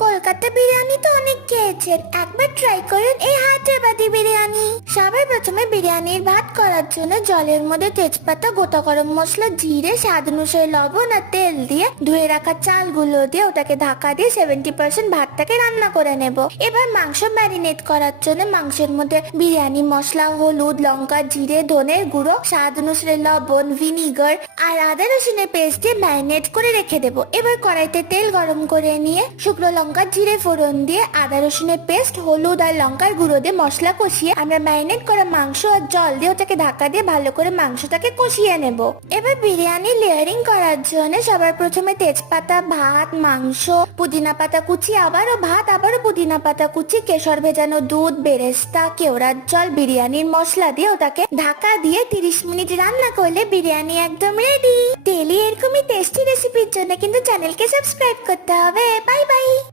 কলকাতা বিরিয়ানি তো অনেক খেয়েছেন, একবার ট্রাই করুন এই হায়দ্রাবাদি বিরিয়ানি। সবার প্রথমে বিরিয়ানির ভাত করার জন্য জলের মধ্যে তেজপাতা, গোটা গরম মশলা, জিরে, স্বাদ অনুসারে লবণ আর তেল দিয়ে ধুয়ে রাখা চালগুলো দিয়ে ওটাকে ঢাকা দিয়ে 70% ভাতটাকে রান্না করে নেব। এবার মাংস ম্যারিনেট করার জন্য মাংসের মধ্যে বিরিয়ানি মশলা, হলুদ, লঙ্কা, জিরে, ধনের গুঁড়ো, স্বাদ অনুসারে লবণ, ভিনিগার আর আদা রসুনের পেস্ট দিয়ে ম্যারিনেট করে রেখে দেবো। এবার কড়াইতে তেল গরম করে নিয়ে শুকনো লঙ্কা, জিরে ফোড়ন দিয়ে আদা রসুনের পেস্ট, হলুদ আর লঙ্কার গুঁড়ো দিয়ে মশলা কষিয়ে আমরা ম্যারিনেট করা মাংস আর জল দিয়ে ওটাকে ঢাকা দিয়ে ভালো করে মাংসটাকে কষিয়ে নেব। এবার বিরিয়ানি লেয়ারিং করার জন্য সবার প্রথমে তেজপাতা, ভাত, মাংস, পুদিনা পাতা কুচি, আবারও ভাত, আবারও পুদিনা পাতা কুচি, কেশর ভেজানো দুধ, বেরেস্তা, কেওড়ার জল, বিরিয়ানির মশলা দিয়ে ওটাকে ঢাকা দিয়ে 30 মিনিট রান্না করলে বিরিয়ানি একদম রেডি। ডেলি এরকমই টেস্টি রেসিপির জন্য কিন্তু চ্যানেলকে সাবস্ক্রাইব করতে হবে। Bye bye.